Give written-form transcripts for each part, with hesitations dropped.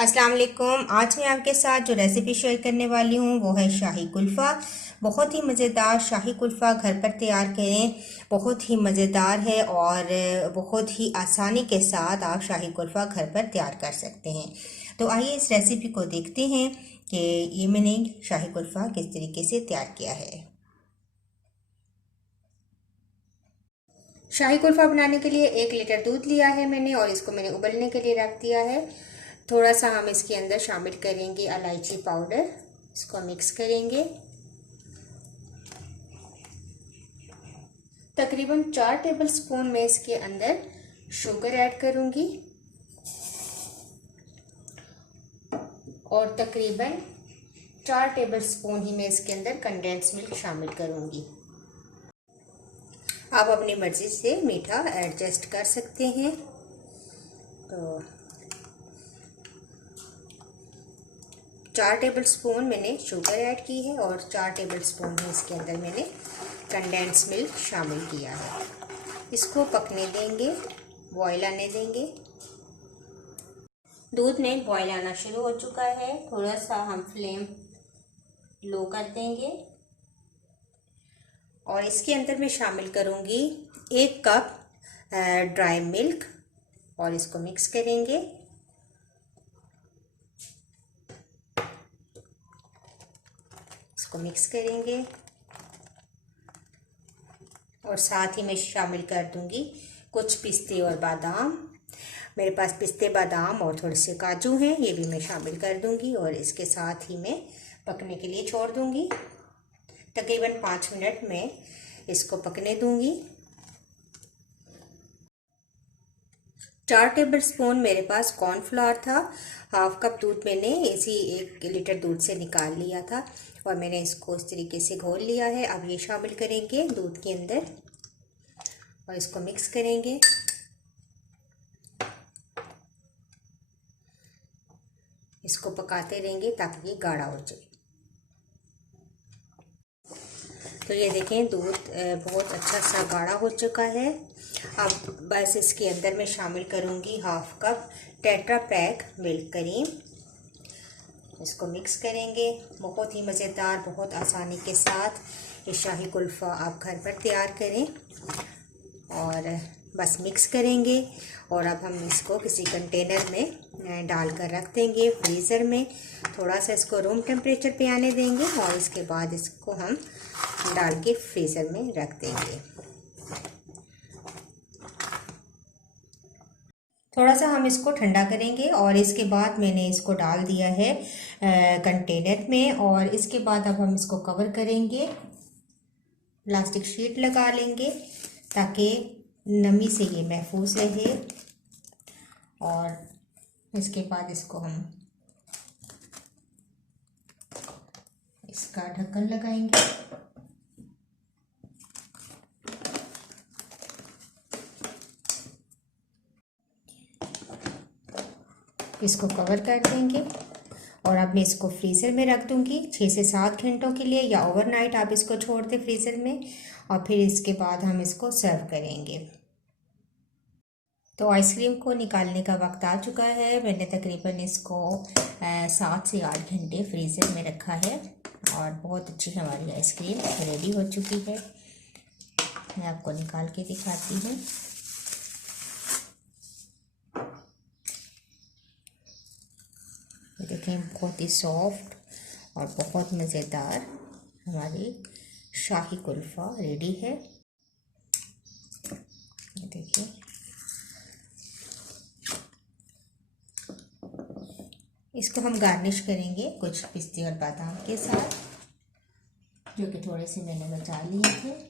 अस्सलाम वालेकुम। आज मैं आपके साथ जो रेसिपी शेयर करने वाली हूँ वो है शाही कुल्फ़ा। बहुत ही मज़ेदार शाही कुल्फ़ा घर पर तैयार करें। बहुत ही मज़ेदार है और बहुत ही आसानी के साथ आप शाही कुल्फ़ा घर पर तैयार कर सकते हैं। तो आइए इस रेसिपी को देखते हैं कि ये मैंने शाही कुल्फ़ा किस तरीके से तैयार किया है। शाही कुल्फ़ा बनाने के लिए 1 लीटर दूध लिया है मैंने और इसको मैंने उबलने के लिए रख दिया है। थोड़ा सा हम इसके अंदर शामिल करेंगे इलायची पाउडर, इसको मिक्स करेंगे। तकरीबन 4 टेबलस्पून मैं इसके अंदर शुगर ऐड करूंगी और तकरीबन 4 टेबलस्पून ही मैं इसके अंदर कंडेंस मिल्क शामिल करूंगी। आप अपनी मर्ज़ी से मीठा एडजस्ट कर सकते हैं। तो 4 टेबलस्पून मैंने शुगर ऐड की है और 4 टेबलस्पून ही इसके अंदर मैंने कंडेंस मिल्क शामिल किया है। इसको पकने देंगे, बॉयल आने देंगे। दूध में बॉयल आना शुरू हो चुका है। थोड़ा सा हम फ्लेम लो कर देंगे और इसके अंदर मैं शामिल करूंगी 1 कप ड्राई मिल्क और इसको मिक्स करेंगे। इसको मिक्स करेंगे और साथ ही मैं शामिल कर दूंगी कुछ पिस्ते और बादाम। मेरे पास पिस्ते, बादाम और थोड़े से काजू हैं, ये भी मैं शामिल कर दूंगी और इसके साथ ही मैं पकने के लिए छोड़ दूंगी। तकरीबन 5 मिनट में इसको पकने दूंगी। 4 टेबलस्पून मेरे पास कॉर्नफ्लावर था। हाफ कप दूध मैंने इसी 1 लीटर दूध से निकाल लिया था और मैंने इसको इस तरीके से घोल लिया है। अब ये शामिल करेंगे दूध के अंदर और इसको मिक्स करेंगे। इसको पकाते रहेंगे ताकि ये गाढ़ा हो जाए। तो ये देखें दूध बहुत अच्छा सा गाढ़ा हो चुका है। अब बस इसके अंदर मैं शामिल करूँगी half cup tetra pack milk cream. इसको मिक्स करेंगे। बहुत ही मज़ेदार, बहुत आसानी के साथ ये शाही कुल्फ़ा आप घर पर तैयार करें और बस मिक्स करेंगे। और अब हम इसको किसी कंटेनर में डाल कर रख देंगे फ्रीज़र में। थोड़ा सा इसको रूम टेम्परेचर पे आने देंगे और इसके बाद इसको हम डाल के फ्रीज़र में रख देंगे। थोड़ा सा हम इसको ठंडा करेंगे और इसके बाद मैंने इसको डाल दिया है कंटेनर में और इसके बाद अब हम इसको कवर करेंगे। प्लास्टिक शीट लगा लेंगे ताकि नमी से ये महफूज रहे और इसके बाद इसको हम इसका ढक्कन लगाएंगे। इसको कवर कर देंगे और अब मैं इसको फ्रीज़र में रख दूंगी 6 से 7 घंटों के लिए, या ओवरनाइट आप इसको छोड़ दें फ्रीज़र में और फिर इसके बाद हम इसको सर्व करेंगे। तो आइसक्रीम को निकालने का वक्त आ चुका है। मैंने तकरीबन इसको 7 से 8 घंटे फ्रीज़र में रखा है और बहुत अच्छी हमारी आइसक्रीम रेडी हो चुकी है। मैं आपको निकाल के दिखाती हूँ। देखें बहुत ही सॉफ्ट और बहुत मज़ेदार हमारी शाही कुल्फ़ा रेडी है। देखिए इसको हम गार्निश करेंगे कुछ पिस्ते और बादाम के साथ, जो कि थोड़े से मैंने बचा लिए थे।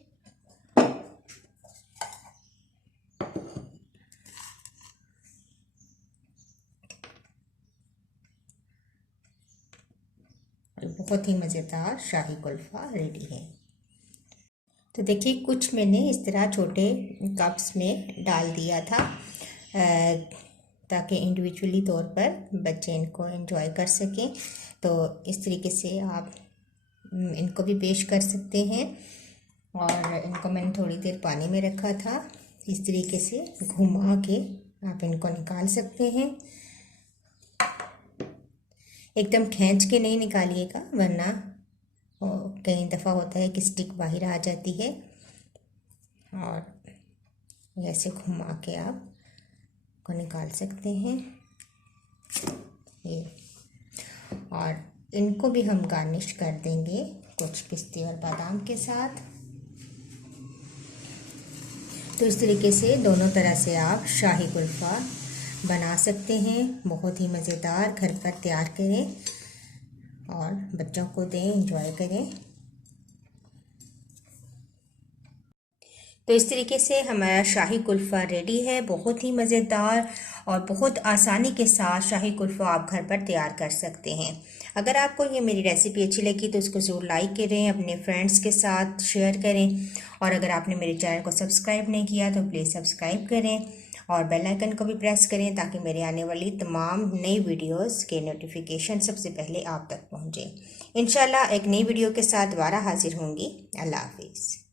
बहुत ही मज़ेदार शाही कुल्फ़ा रेडी है। तो देखिए कुछ मैंने इस तरह छोटे कप्स में डाल दिया था ताकि इंडिविजुअली तौर पर बच्चे इनको एंजॉय कर सकें। तो इस तरीके से आप इनको भी पेश कर सकते हैं और इनको मैंने थोड़ी देर पानी में रखा था। इस तरीके से घुमा के आप इनको निकाल सकते हैं। एकदम खींच के नहीं निकालिएगा, वरना कई दफ़ा होता है कि स्टिक बाहर आ जाती है। और ऐसे घुमा के आप को निकाल सकते हैं ये। और इनको भी हम गार्निश कर देंगे कुछ पिस्ते और बादाम के साथ। तो इस तरीके से दोनों तरह से आप शाही कुल्फ़ा बना सकते हैं। बहुत ही मज़ेदार, घर पर तैयार करें और बच्चों को दें, एंजॉय करें। तो इस तरीके से हमारा शाही कुल्फ़ा रेडी है। बहुत ही मज़ेदार और बहुत आसानी के साथ शाही कुल्फ़ा आप घर पर तैयार कर सकते हैं। अगर आपको ये मेरी रेसिपी अच्छी लगी तो इसको ज़रूर लाइक करें, अपने फ्रेंड्स के साथ शेयर करें। और अगर आपने मेरे चैनल को सब्सक्राइब नहीं किया तो प्लीज़ सब्सक्राइब करें और बेल आइकन को भी प्रेस करें ताकि मेरे आने वाली तमाम नई वीडियोस के नोटिफिकेशन सबसे पहले आप तक पहुँचें। इंशाल्लाह एक नई वीडियो के साथ दोबारा हाजिर होंगी। अल्लाह हाफिज़।